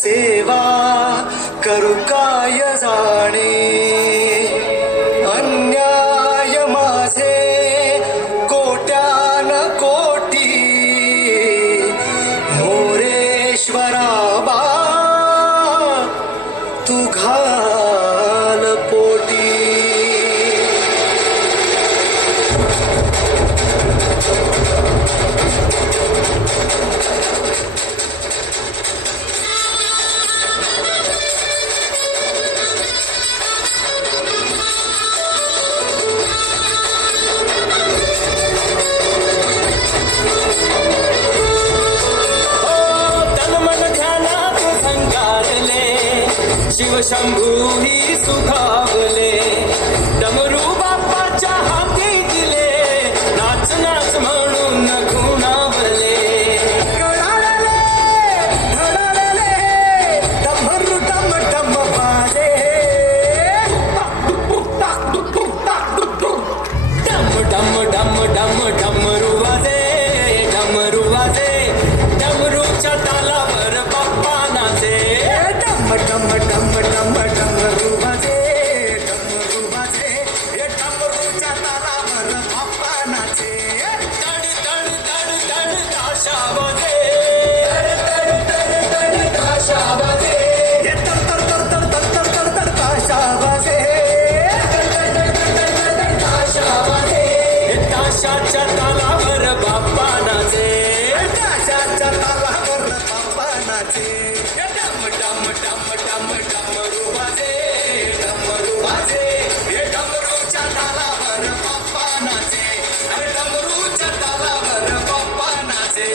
सेवा करू काय जाणे, अन्याय माझे कोट्यान कोटी, मोरेश्वरा बा तू घाल पोटी. शिवशंभू ही सुखावले, डमरू बाप्पाच्या हाती दिले, नाच नाच म्हणून खुणावले. कळाले धडाडले डमरू डम डम वाजे, डम डम डम डम डमरू वाजे, डमरू वाजे, डमरूच्या तालावर बाप्पा नाचे. डम डम डम डम डमरू वाजे, डमरू वाजे, हे डमरूच्या तालावर बाप्पा नाचे. तड तड तड तड ताशा वाजे, ताशा वाजे, हे तर तर तर तर तर तर तर तर ताशा वाजे, ताशा वाजे, हे ताशाच्या तालावर बाप्पा नाचे. ताशाच्या तालावर बाप्पा नाचे. डम डम डम डम डमरू वाजे, डमरू वाजे, हे डमरूच्या तालावर बाप्पा नाचे. अरे डमरूच्या तालावर बाप्पा नाचे.